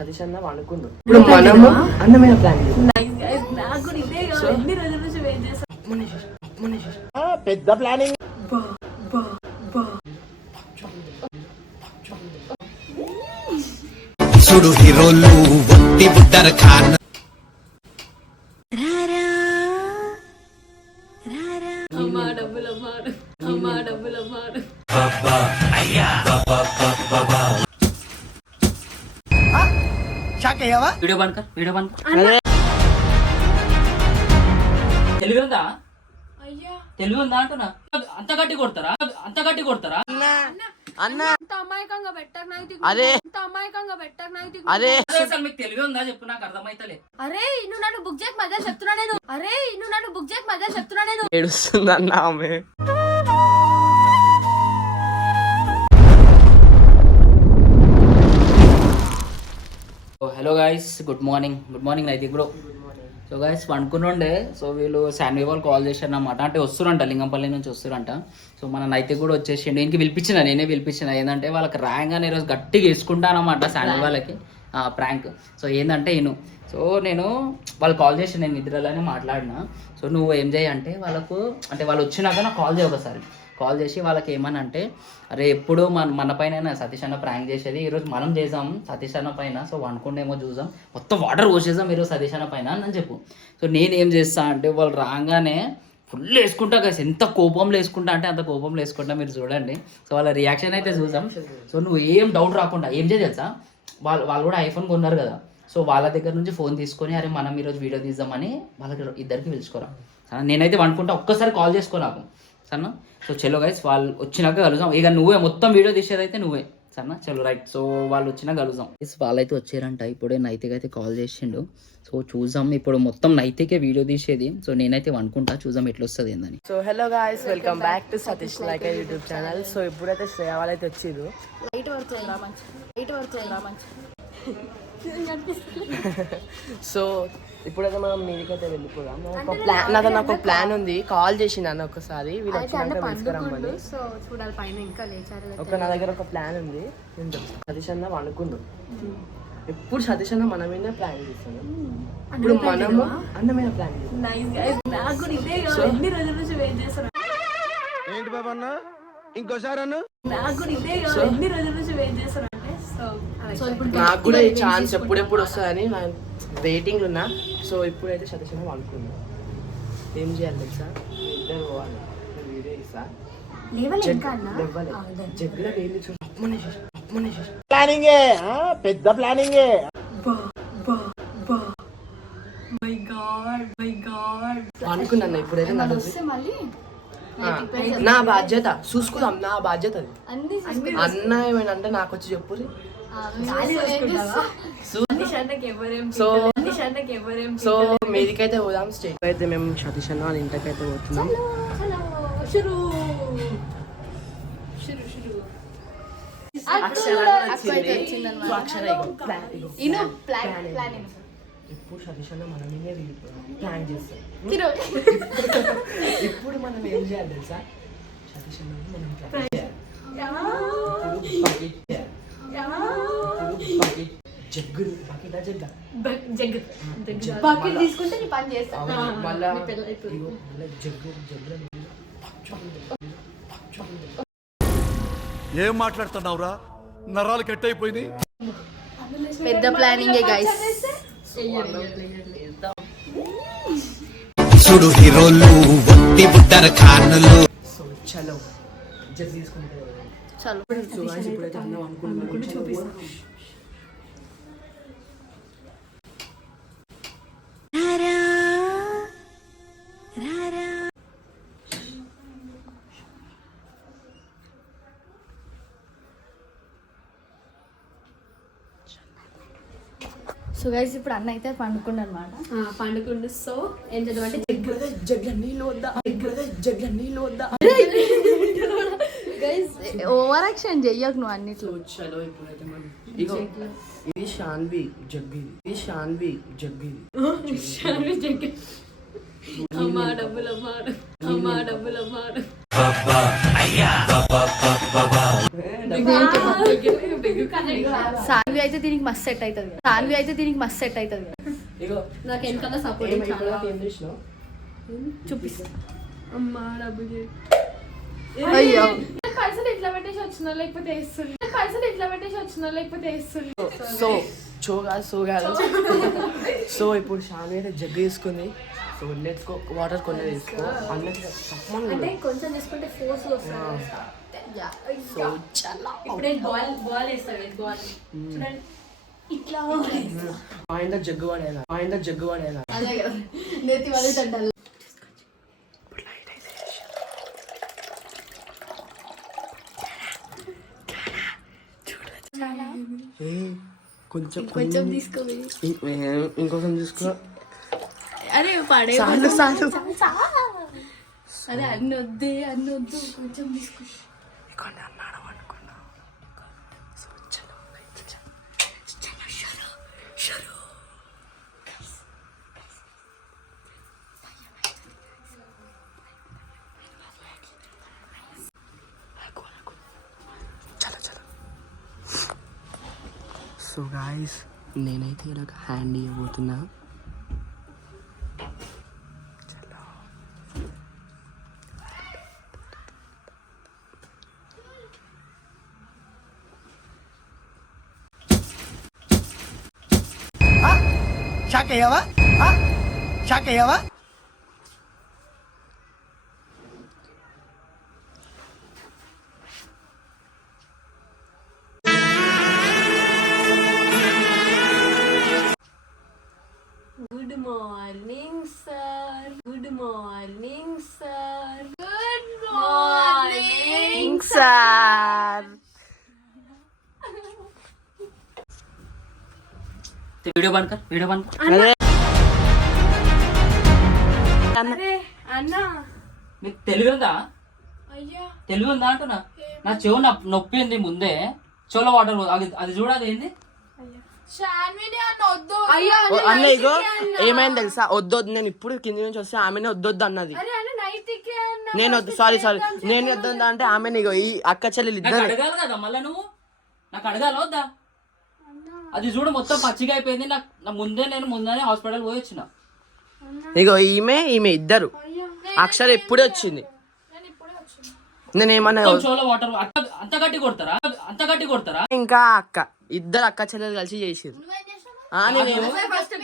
సతీష్ అన్న అనుకున్నాం ఇప్పుడు మనము అందమైన ప్లాన్ పెద్ద ప్లానింగ్ చూడు హీరోలు ఒట్టి బుడ్డర్ ఖాన్ వీడియో బంద్ తెలుగు ఉందా తెలుగు ఉందా అంటున్నా అంత గట్టి కొడతారా అన్న అదే అదే అసలు మీకు తెలుగు ఉందా చెప్పు నాకు అర్థమైతలే అరే నువ్వు నన్ను బుక్ చేయక మధ్య చెప్తున్నా నేను ఏడుస్తుంది అన్న ఆమె. Hello guys good morning Naitik bro. So guys పండుకునుండే. సో వీళ్ళు శాండ్వీ వాళ్ళు కాల్ చేశారు అన్నమాట. అంటే వస్తురంట, లింగంపల్లి నుంచి వస్తురంట. సో మన నైతిక్ కూడా వచ్చేసిండు. నేనే పిలిపించిన ఏంటంటే వాళ్ళకి రాయంగానే ఈరోజు గట్టిగా వేసుకుంటానమాట శాండ్వీ వాళ్ళకి ప్రాంక్. సో ఏంటంటే సో నేను వాళ్ళు కాల్ చేసి నేను నిద్రలోనే మాట్లాడినా. సో నువ్వు ఏం చేయి అంటే వాళ్ళకు అంటే వాళ్ళు వచ్చినాక నాకు కాల్ చేయ ఒకసారి. కాల్ చేసి వాళ్ళకి ఏమనంటే అరే ఎప్పుడు మన పైన సతీష్ అన్న ప్రాంక్ చేసేది, ఈరోజు మనం చేసాం సతీష్ అన్న పైన. సో వండుకుంటేమో చూసాం మొత్తం వాటర్ పోసేసాం ఈరోజు సతీష్ అన్న పైన అని చెప్పు. సో నేనేం చేస్తా అంటే వాళ్ళు రాగానే ఫుల్ వేసుకుంటా కదా, ఎంత కోపంలో వేసుకుంటా అంటే అంత కోపంలో వేసుకుంటా, మీరు చూడండి. సో వాళ్ళ రియాక్షన్ అయితే చూసాం. సో నువ్వు ఏం డౌట్ రాకుండా ఏం చేయ తెలుసా, వాళ్ళు కూడా ఐఫోన్ కొన్నారు కదా. సో వాళ్ళ దగ్గర నుంచి ఫోన్ తీసుకొని అరే మనం ఈరోజు వీడియో తీద్దామని వాళ్ళకి ఇద్దరికి పిలుచుకోరా. నేనైతే వండుకుంటా, ఒక్కసారి కాల్ చేసుకో నాకు సన్న. సో చలో గైస్ వాళ్ళు వచ్చినాక కలుద్దాం. ఇక నువ్వే మొత్తం వీడియో తీసేదైతే నువ్వే సన్న. చలో రైట్. సో వాళ్ళు వచ్చినా కలుద్దాం. వాళ్ళైతే వచ్చారంట. ఇప్పుడే నైతిక్ అయితే కాల్ చేసిండు. సో చూద్దాం ఇప్పుడు మొత్తం నైతికే వీడియో తీసేది. సో నేనైతే అనుకుంటా చూద్దాం ఎట్లా వస్తుంది ఏందని. So hello guys, welcome back to Satish like YouTube channel. So ఇప్పుడైతే శ్రేయ వాళ్ళైతే వచ్చిర్రు. సో ఇప్పుడైతే మనం మీదికైతే వెళ్ళిపోదాం. నాకు ఒక ప్లాన్ ఉంది. కాల్ చేసింది అన్న ఒకసారి వీళ్ళు వచ్చినాక తీసుకురమ్మని. నా దగ్గర ఒక ప్లాన్ ఉంది. సతీష్ అన్న అనుకున్నాం ఎప్పుడు సతీష్ అన్న మన మీద ప్లాన్ చేస్తాను. ఇప్పుడు మనము అందమైన ప్లాన్ ఏంటి బాబా అన్న ఇంకోసారి అన్న నాకు కూడా ఈ ఛాన్స్ ఎప్పుడెప్పుడు వస్తుందని వెయిటింగ్ ఉన్నా. సో ఇప్పుడైతే సతీష్ అన్న అనుకున్నా ఏం చేయాలి తెలుసా, ఇద్దరు పోవాలి. వీడియో ఇస్తా జగ్గులో వేలు ప్లానింగే, పెద్ద ప్లానింగే. అనుకున్నా ఇప్పుడైతే నా బాధ్యత చూసుకుందాం. నా బాధ్యత అది. అన్న ఏమైనా అంటే నాకు వచ్చి చెప్పు. సో మీదికైతే పోదాం. స్టేట్ అయితే మేము సతీష్ అన్న వాళ్ళ ఇంటికైతే పోతున్నాం. ఇప్పుడు సతీష్ అన్న మనం ప్లాన్ చేస్తాం. ఇప్పుడు మనం ఏం చేయాలి తెలుసా, సతీష్ అన్న మనం ప్లాన్ చేయాలి. ఏం మాట్లాడుతున్నావురా, నరాలు కట్ అయిపోయింది. పెద్ద ప్లానింగ్ గైస్. చూడు హీరోలు ఒట్టి బుడ్డర్ ఖాన్లు. సో చలో జల్దీ తీసుకుంటే చలో. సో గాయ్స్ ఇప్పుడైతే అన్నం అనుకుంటున్నాను. సో గైస్ ఇప్పుడు అన్న అయితే పండుకుండు అనమాట. పండుకుండు. సో ఏం చేద్దాం అంటే జగ్ల నీళ్ళు వద్దా గైస్ ఓవర్ యాక్షన్ చెయ్యకు నువ్వు అన్నిట్లో. చలో ఇప్పుడైతే మనం ఇది శాన్వి జగ్గి, అమ్మా డబ్బులు సాన్వి అయితే దీనికి మస్త్ సెట్ అవుతుంది సాన్వి అయితే దీనికి మస్త్ సెట్ అవుతుంది ఇగో నాకు వెనకాల సపోర్ట్ ఏం చేసినావు? చూపిస్తా అమ్మా డబ్బులు అయ్యో పైసలు ఇట్లా పెట్టేసి వచ్చినా లేకపోతే వేస్తుంది పైసలు ఇట్లా పెట్టేసి వచ్చినా లేకపోతే వేస్తుంది సో కాదు సో ఇప్పుడు షామి అయితే జగ్గు తీసుకుంది. సో లెట్స్ గో వాటర్ కొన్ని తీసుకో అన్నది అంటే కొంచెం తీసుకుంటే ఫోర్స్ వస్తుంది. సో చాలా ఇప్పుడే బాల్ వేస్తాడు బాల్ చూడండి ఇట్లా మా ఇంట్లో జగ్గు పడేలా అదే కదా నేతి వాళ్ళు తండాలి కొంచెం కొంచెం తీసుకోవాలి ఇంకొంచెం తీసుకో. అరే పడే చాలు అదే అన్ని వద్దు కొంచెం తీసుకో కొన్ని అన్నాడు అనుకున్నా. సో చలో సో గాయస్ నేనైతే నాకు హ్యాండ్ ఇవ్వబోతున్నా. షాక్ అయ్యావా good morning sir good morning sir sir video బంద్ కర్ అరే అన్నా నీకు తెలివి ఉందా అయ్యా తెలివి ఉందా అంటున్నా. నా చెవు నొప్పి ఉంది ముందే చెవులో వాటర్ అది చూడాలి ఏంది అయ్యా అన్న ఇగో ఏమైంది తెలుసా? వద్దు నేను ఇప్పుడు కింది నుంచి వస్తే ఆమెనే వద్దొద్దు అన్నది. అరే అన్న నైట్కి అన్న నేను వద్దు సారీ నేను వద్దు అంటే ఆమె ఇగో ఈ అక్క చెల్లెలు నాకు ఇద్దరు అడగాలి కదా మళ్ళా నువ్వు నాకు అడగాలి వద్దా? అది చూడు మొత్తం పచ్చిగా అయిపోయింది. నా ముందే హాస్పిటల్ పోయి వచ్చిన. ఇగో ఈమె ఇద్దరు అక్షర ఎప్పుడే వచ్చింది. నేనేమన్నా చెవులో వాటర్ అంత గట్టి కొడతారా ఇంకా అక్క ఇద్దరు అక్క చెల్లెలు కలిసి చేసిరు.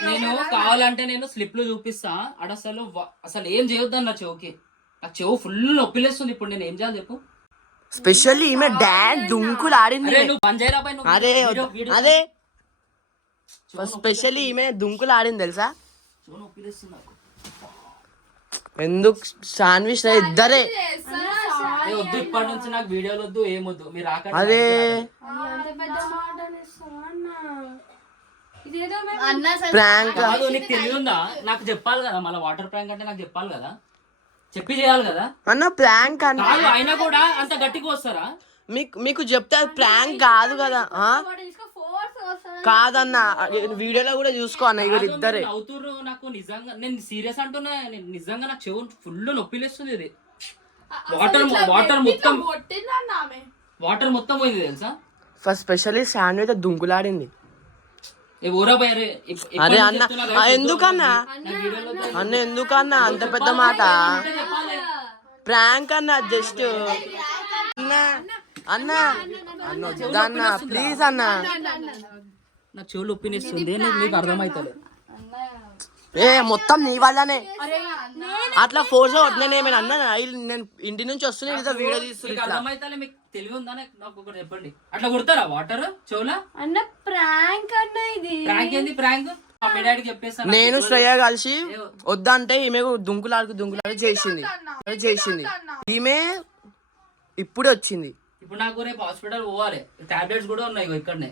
నేను కావాలంటే నేను స్లిప్లు చూపిస్తా. అడ అసలు ఏం చేయొద్దు అన్న చెవుకి. నాకు చెవు ఫుల్ నొప్పిలేస్తుంది. ఇప్పుడు నేను ఏం చేయాలి చెప్పు? స్పెషల్లీ ఈమె డాడ్ దుంకులు ఆడింది. నువ్వు బంద్ చేయరా పై నువ్వు. అదే స్పెషల్లీ ఈమె దుంకులు ఆడింది తెలుసా? చెవు నొప్పిలేస్తుంది నాకు. ఎందుకు శాండ్విచ్ ఇద్దరే వద్దు ఇప్పటి నుంచి నాకు వీడియోలు వద్దు ఏమొద్దు. మీరు ఆకండి. అదే అంత పెద్ద మాట అనేస్తావా అన్న? ఇదేదో మేము అన్న ప్రాంక్ కాదు నీకు తెలియదుందా? నాకు చెప్పాలి కదా మళ్ళీ వాటర్ ప్రాంక్ అంటే నాకు చెప్పాలి కదా. చెప్పి చేయాలి కదా. అన్న ప్రాంక్ అన్న కాదు అయినా కూడా అంత గట్టిగా వస్తారా? మీకు చెప్తే అది ప్రాంక్ కాదు కదా. కాదన్న వీడియోలో కూడా చూసుకో అన్న ఇక ఇద్దరే అవుతుర్రు. నాకు నిజంగా నేను సీరియస్ అంటున్నా. నేను నిజంగా నాకు చెవు ఫుల్ నొప్పిలేస్తుంది. ఇది వాటర్ మొత్తం పోయింది తెలుసా? ఫస్ట్ స్పెషల్లీ శాండ్విచ్ దుంకులాడింది. ఊరా పోయారే. అరే అన్న ఎందుకన్నా అన్న ఎందుకన్నా అంత పెద్ద మాట? ప్రాంక్ అన్న జస్ట్ అన్న అన్న అన్న వద్దన్న ప్లీజ్ అన్న. నా చెవులు ఒప్పినిస్తుంది. మీకు అర్థమవుతుంది. ఏ మొత్తం నీ వల్లనే అట్లా ఫోర్స్ కొట్టినేమైనా అన్న. నేను ఇంటి నుంచి వస్తున్నా ఇదో వీడియో తీస్తున్నా. అర్థమవుతాలే. మీకు తెలివి ఉందా నాకు ఒకటి చెప్పండి. అట్లా కొడతారా వాటర్ చెవులా? అన్న ప్రాంక్ అన్న ఇది ప్రాంక్ ఏంది? ప్రాంక్ మీ డాడీకి చెప్పేస్తాను. నేను శ్రేయ కలిసి వద్దంటే ఈమె దుంకులాడు చేసింది. ఈమె ఇప్పుడు వచ్చింది. ఇప్పుడు నాకు రేపు హాస్పిటల్ పోవాలి. టాబ్లెట్స్ కూడా ఉన్నాయి ఇగో ఇక్కడనే.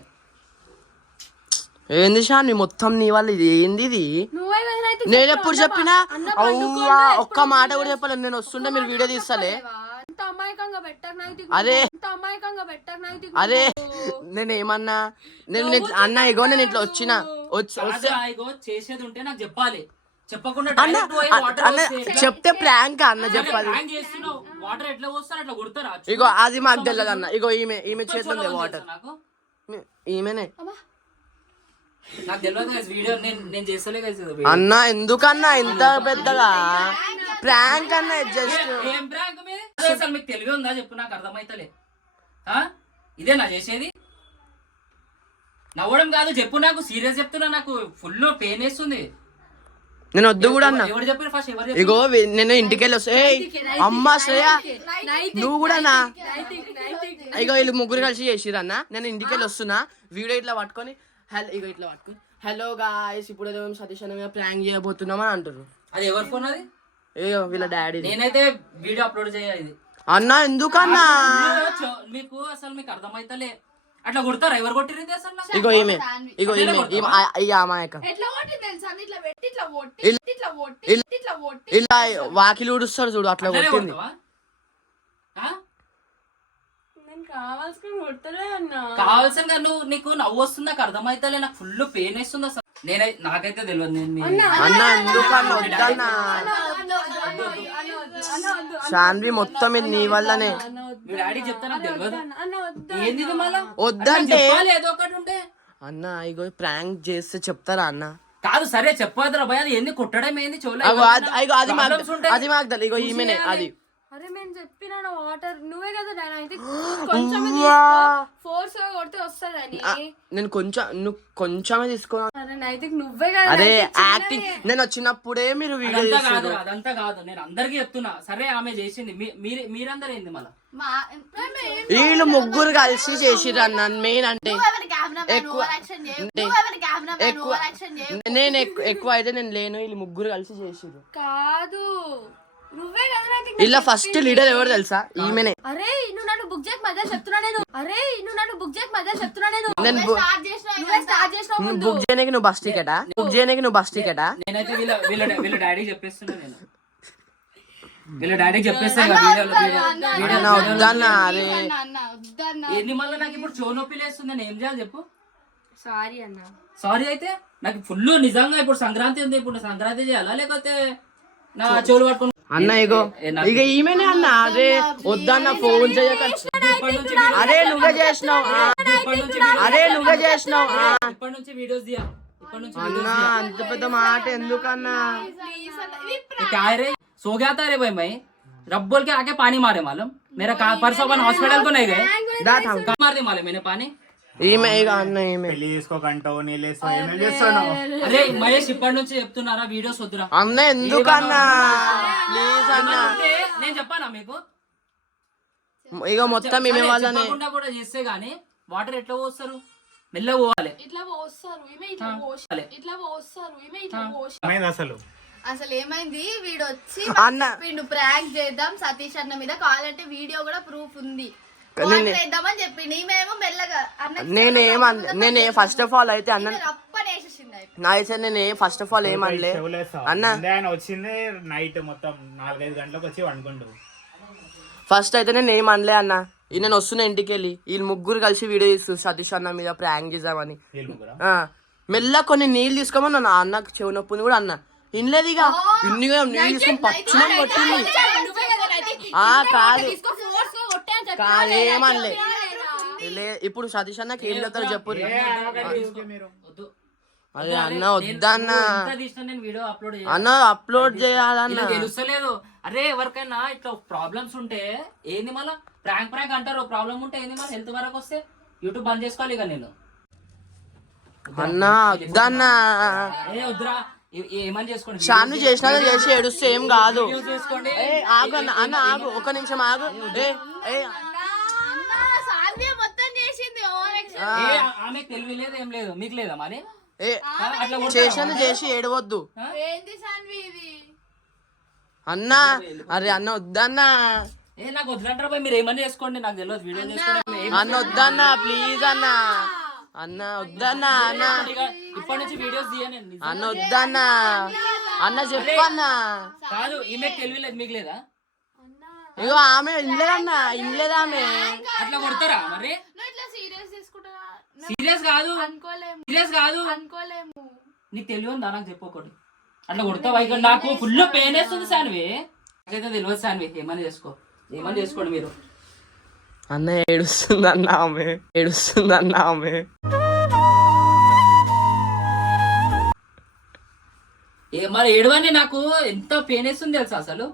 ఏంది షాన్ మొత్తం నీ వల్ల ఇది ఏంది ఇది? నువ్వే కదా అయితే నేను ఎప్పుడు చెప్పినా అవువా ఒక్క మాట కూడా చెప్పలేదు. నేను వస్తుంటే మీరు వీడియో తీస్తలే. అంత అమాయకంగా పెట్టకు నాకు దిగు. అదే అంత అమాయకంగా పెట్టకు నాకు దిగు. అదే నేనేమన్నా నేను అన్న ఇగో నేను ఇట్లా వచ్చిన ఇగో చేసేది ఉంటే నాకు చెప్పాలి. చెప్పకుండా అన్న direct పోయి water అన్న వస్తే ఎట్లా? చెప్తే ప్రాంక్ అన్న సరే, చెప్పాలి. prank చేస్తున్నావు వాటర్ ఎట్లా పోస్తారు అట్లా కొడతారా? ఇగో అది మాకు తెలియదు అన్న. ఇగో ఈమె చేతిలో చూడమని వాటర్ తెలుసా నాకు? ఈమెనే నాకు తెలియదు guys, వీడియో నేను చేస్తలే guys ఇది. అన్న. ఎందుకన్నా ఇంత పెద్దగా ప్రాంక్ అన్న జస్ట్ ఏం prank మీ? అసలు మీకు తెలివి ఉందా చెప్పు, నాకు అర్థమైతలే. ఇదే నా చేసేది? నవ్వడం కాదు చెప్పు, నాకు సీరియస్ చెప్తున్నా, నాకు ఫుల్ పెయిన్ వేస్తుంది. నేను వద్దు కూడా అన్న. ఎవరు చెప్పారు ఫస్ట్? ఎవరు ఇగో నేను ఇంటికి వెళ్ళి వస్తే అమ్మ శ్రేయ నువ్వు కూడా నా ఇగో వీళ్ళు ముగ్గురు కలిసి చేసిరు అన్న. నేను ఇంటికి వెళ్ళి వస్తున్నా, వీడియో ఇట్లా పట్టుకొని ఇగో ఇట్లా పట్టుకొని హలో గాయ్స్ ఇప్పుడు ఏదో మేము సతీష్ అన్న మీద ప్రాంక్ చేయబోతున్నాం అని అంటారు. అది ఎవరి ఫోన్ అది? ఏయో వీళ్ళ డాడీ. నేనైతే వీడియో అప్లోడ్ చేయాలి అన్న. ఎందుకన్నా? మీకు అసలు మీకు అర్థమైతలే. అట్లా కొడతారా? ఎవరు కొట్టిరింది అసలు? ఇగో ఈమె ఈ అమాయక ఎట్లా కొట్టింది తెలుసా? ఇట్లా పెట్టి ఇట్లా కొట్టి ఇట్లా కొట్టి ఇట్లా కొట్టి ఇలా వాకిలి ఊడుస్తాడు చూడు, అట్లా అట్లనే కొట్టింది. కొడతావా? ఆ? నేను కావాల్సుకుని కొట్టలే అన్న. కావాల్సిన నువ్వు నీకు నవ్వు వస్తుంది, నాకు అర్థమైతలే, నాకు ఫుల్ పెయిన్ వేస్తుంది అసలు. నాకైతే తెలియదు. నేను అన్న ఎందుకన్నా? వద్దన్నా శాన్వి మొత్తం ఇది నీ వల్లనే. మీ డాడీ చెప్తా నాకు తెలియదు. ఏంది ఇది మళ్ళా? వద్దంటే చెప్పాలి ఏదో ఒకటి ఉంటే. అన్న ఇగో ప్రాంక్ చేస్తే చెప్తారా అన్న? కాదు సరే చెప్పదురా భయ, అది ఏంది కొట్టడం ఏంది చెవులో? అగో అది మాకు తెలియదు. ఇగో ఈమెనే అది. అరే నేను చెప్పినా వాటర్ నువ్వే కదా అయితే కొంచెం ఫోర్స్ గా కొడితే వస్తుందని. నేను నువ్వు కొంచెమే తీసుకో. అరే అయితే నువ్వే కదా. అరే యాక్టింగ్ నేను వచ్చినప్పుడే మీరు వీడియో అదంతా కాదు, చేస్తారు. అదంతా కాదు, నేను అందరికి చెప్తున్నా. సరే ఆమె చేసింది, మీరందరూ ఏంది మళ్ళా? వీళ్ళు ముగ్గురు కలిసి చేసిర్రు అన్న. మెయిన్ అంటే నేను ఎక్కువ అయితే నేను లేను, వీళ్ళు ముగ్గురు కలిసి చేసిర్రు. కాదు నువ్వే కదా. ఇలా ఫస్ట్ లీడర్ ఎవరు తెలుసా? ఈమెనే. అరే నువ్వు నన్ను బుక్ చేయక మధ్య చెప్తున్నా నేను. నేను నువ్వే స్టార్ట్ చేసినావు ముందు. బుక్ చేయడానికి నువ్వు బస్ టికెటా? నేనైతే వీళ్ళ డాడీకి చెప్పేస్తున్నా. నేను వీళ్ళ డాడీకి చెప్పేస్తాను వీడియోలో. వద్దన్నా. అరే ఏంది మళ్ళీ నాకు ఇప్పుడు చెవు నొప్పి లేస్తుంది, నేను ఏం చేయాలి చెప్పు? సారీ అన్న. సారీ అయితే నాకు ఫుల్ నిజంగా ఇప్పుడు సంక్రాంతి ఉంది, ఇప్పుడు సంక్రాంతి చేయాలా లేకపోతే నా చెవులు పట్టుకుని? అన్న ఇగో ఈమెనే అన్న. అరే వద్దన్న ఫోన్ చేయక. అరే నువ్వే చేసినావు. ఇప్పటి నుంచి వీడియోస్ దియా. అన్న అంత పెద్ద మాట ఎందుకన్నా? क्या है रे? सो गया था रे भाई मैं, रब बोल के आके पानी मारे मालूम। मेरा परसों अपन हॉस्पिटल को नहीं गए, कब मार दे मालूम मैंने पानी? ఈమె ఇక అన్న ఈమె. అరే మహేష్ ఇప్పటి నుంచి చెప్తున్నారా వీడియోస్ వద్దురా అన్న ఎందుకన్నా? ప్లీజ్ అన్న. నేను చెప్పానా మీకు? ఇక మొత్తం ఈమె వాళ్ళనే. చెప్పకుండా కూడా చేస్తే గానీ వాటర్ ఎట్లా పోస్తారు? మెల్లగా పోవాలి. ఇట్లా పోస్తారు ఈమె ఇట్లా పోస్తారు ఈమె ఇట్లా పోస్తారు. అసలు ఏమైంది? వీడు వచ్చి అన్న వీడు ప్రాంక్ చేద్దాం సతీష్ అన్న మీద, కావాలంటే వీడియో కూడా ప్రూఫ్ ఉంది చేద్దామని చెప్పిండు. ఈమెమో మెల్లగా నేనే ఫస్ట్ ఆఫ్ ఆల్ అయితే అన్న రప్పనేసేసింది. అయితే నేను ఫస్ట్ ఆఫ్ ఆల్ ఏమనలే అన్న. ఆయన వచ్చింది నైట్ మొత్తం 4-5 గంటలకు వచ్చి వండుకుంటూ. ఫస్ట్ అయితే నేను ఏమనలే అన్న. నేను వస్తున్నా ఇంటికి వెళ్ళి వీళ్ళు ముగ్గురు కలిసి వీడియో తీస్తారు సతీష్ అన్న మీద ప్రాంక్ చేద్దామని. మెల్ల కొన్ని నీళ్ళు తీసుకోమని నా అన్నకు చెవు నొప్పి కూడా అన్న. ఇన్లేదు ఇక ఇన్నిగా నీళ్ళు తీసుకొని పచ్చుమని కొట్టింది. కాదేమనలే. ఇప్పుడు సతీష్ అన్నకి ఏం చెప్తారో చెప్పు. అదే అన్న వద్దన్న. అన్న అప్లోడ్ చేయాలన్న. తెలుస్తలేదు. అరే ఎవరికైనా ఇట్లా ప్రాబ్లమ్స్ ఉంటే ఏంది మళ్ళా ప్రాంక్ అంటారు. ప్రాబ్లం ఉంటే ఏంది మళ్ళీ హెల్త్ వరకు వస్తే యూట్యూబ్ బంద్ చేసుకోవాలి ఇక నేను. అన్న వద్దన్న. వద్దురా ఏమని చేసుకోండి. షాన్వి చేసినా చేసి ఏడుస్తే ఏం కాదు. ఆగు అన్న. అన్న ఆగు, ఒక నిమిషం ఆగు. ఆమె తెలివి లేదు ఏం లేదు, మీకు లేదా మరి? చేసినా చేసి ఏడవద్దు అన్నా. అరే అన్న వద్దన్నా. నాకు వద్దంటారా పోయి, మీరు ఏమని చేసుకోండి, నాకు తెలియదు. వీడియో చేసుకోండి అన్న వద్దన్నా ప్లీజ్ అన్న. అన్న వద్దన్నా. అన్న ఇప్పటి నుంచి వీడియోస్ తీయనండి. అన్న వద్దన్నా. అన్న చెప్పన్నా. కాదు ఈమె తెలియలేదు, మీకు లేదా? ఇగో ఆమె ఇన్లేదన్నా. ఇన్లేదా ఆమె? అట్లా కొడతారా మరి? సీరియస్ కాదు, సీరియస్ కాదు. అనుకోలేము. నీకు తెలివి ఉందా? నాకు చెప్పు ఒకటి. అట్లా కొడతావా? ఇక్కడ నాకు ఫుల్ పెయిన్ వేస్తుంది శాన్వి. నాకైతే తెలియదు శాన్వి, ఏమని చేసుకోండి మీరు. అన్న ఏడుస్తుంది అన్న ఆమె మరి ఏడవని, నాకు ఎంత పెయిన్ వేస్తుంది తెలుసా అసలు.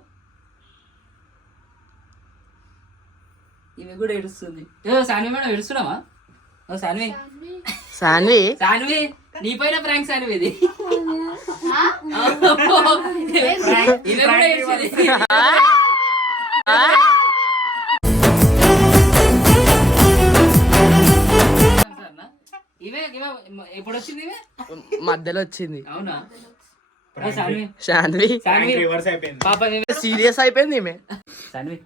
ఇవి కూడా ఏడుస్తుంది. శాన్వి మేడం ఏడుస్తున్నావా? శాన్వి నీ పైన ప్రాంక్ శాన్వి ఇది. ఇవి కూడా ఏడ్చింది. ఇవే ఎప్పుడు వచ్చింది? ఇవే మధ్యలో వచ్చింది. అవునా? శాన్వి రివర్స్ అయిపోయింది. పాప సీరియస్ అయిపోయింది ఈమె. శాన్వి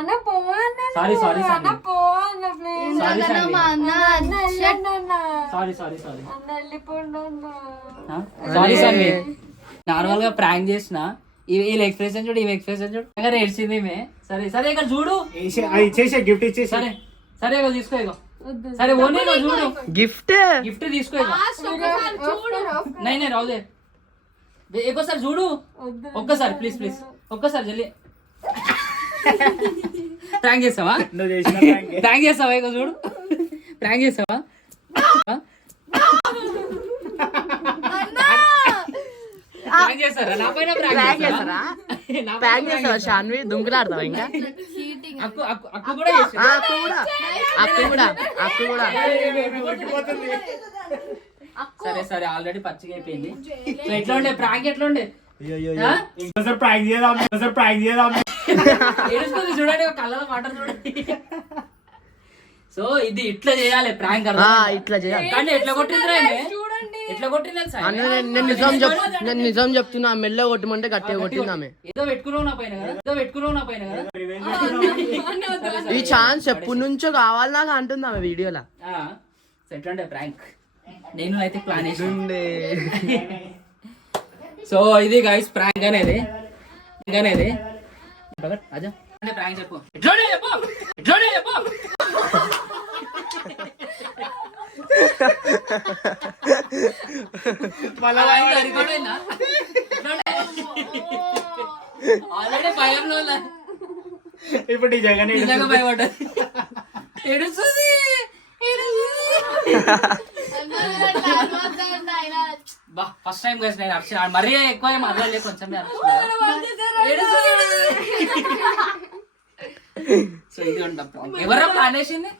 అన్న పోవన్న సారీ అన్న పోవన్న ప్లీజ్ ఇందాకన్నా మా అన్న సారీ అన్న వెళ్ళిపోండి అన్న. సారీ శాన్వి. నార్మల్ గా ప్రాంక్ చేసిన వీళ్ళ ఎక్స్ప్రెషన్ చూడు, ఈమె ఎక్స్ప్రెషన్ చూడు. దగ్గర ఏడ్చింది ఈమె. సరే ఇక్కడ చూడు. ఇచ్చేసే గిఫ్ట్ ఇచ్చేసి. సరే ఇగో తీసుకో. ఇగో సరే ఓన్లీ చూడు, గిఫ్ట్ తీసుకో. ఇగో నై రావుదే, ఇంకోసారి చూడు. ఒక్కసారి ప్లీజ్ ఒక్కసారి జల్లి. ప్రాంక్ చేస్తావా? నువ్వు చేసిన ప్రాంక్ చేస్తావా? ఇక చూడు, ప్రాంక్ చేస్తావా? ప్రాంక్ చేస్తారా? నా పైన ప్రాంక్ చేస్తారా? ప్యాక్ చేస్తావా శాన్వి? దుంకులాడతావా ఇంకా? అక్కు కూడా చేస్తా. అక్కు కూడా సరే ఆల్రెడీ పచ్చిగా అయిపోయింది. సో ఎట్లా ఉండే ప్రాంక్? ఎట్లా ఉండే? ఇంకోసారి ప్రాంక్ చేద్దాం. ఏడుస్తుంది చూడండి, కళ్ళలో వాటర్ చూడండి. సో ఇది ఇట్లా చేయాలి ప్రాంక్. ఇట్లా చేయాలి. కానీ ఎట్లా కొట్టిందిరా? ఎట్లా కొట్టింది నేను నిజం చెప్తున్నా. మెల్ల కొట్టమంటే గట్టిగా కొట్టింది ఆమె. ఏదో పెట్టుకున్నావు నా పైన కదా. ఈ ఛాన్స్ ఎప్పటి నుంచో కావాలి నాకు అంటుంది ఆమె వీడియోలో. ఎట్లా ఉండే ప్రాంక్? నేను అయితే ప్లాన్ చేసి. సో ఇది గైస్ ప్రాంక్ అనేది అజా ప్రాంక్ చెప్పు. ఆల్రెడీ భయంలో ఇప్పుడు నిజంగా భయపడ్డా. ఏడుస్తుంది. ఫస్ట్ టైం కలిసి నేను అర్చన మరీ ఎక్కువ ఏం అర్లేదు, కొంచెం సో ఇది ఉంటాం. ఎవరో ప్లాన్ వేసింది?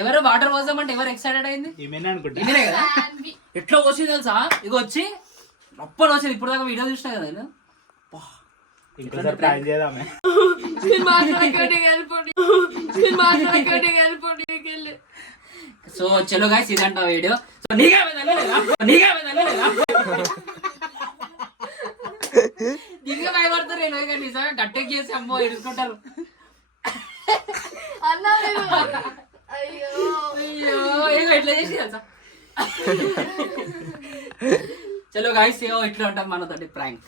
ఎవరో వాటర్ పోసామంటే ఎవరు ఎక్సైటెడ్ అయింది? ఇదే కదా. ఎట్లా వచ్చింది తెలుసా? ఇక వచ్చి అప్పుడు వచ్చింది. ఇప్పుడు దాకా వీడియో చూసినా కదా నేను. ఇంకోసారి ప్రాంక్ చేద్దామే. సో చలో గైస్ ఇదంట వీడియో. సో నీకే భయపడతారు. నేను నిజంగా గట్టెకి చేసి అమ్మో ఎడుచుకుంటారు. అయ్యో ఎట్లా చేసి తెలుసా? చలో గైస్ ఇట్లా ఉంటాం మనతోటి ప్రాంక్.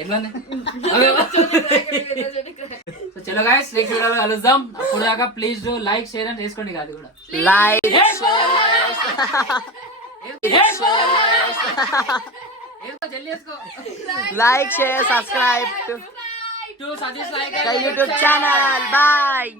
ఎట్లా ఉంది? సో చలో గైస్ నెక్స్ట్ వీడియోలో కలుద్దాం. అప్పుడు దాకా ప్లీజ్ డూ లైక్ షేర్ అని చేసుకోండి. కాదు కూడా like share subscribe to Satish like YouTube channel. Bye.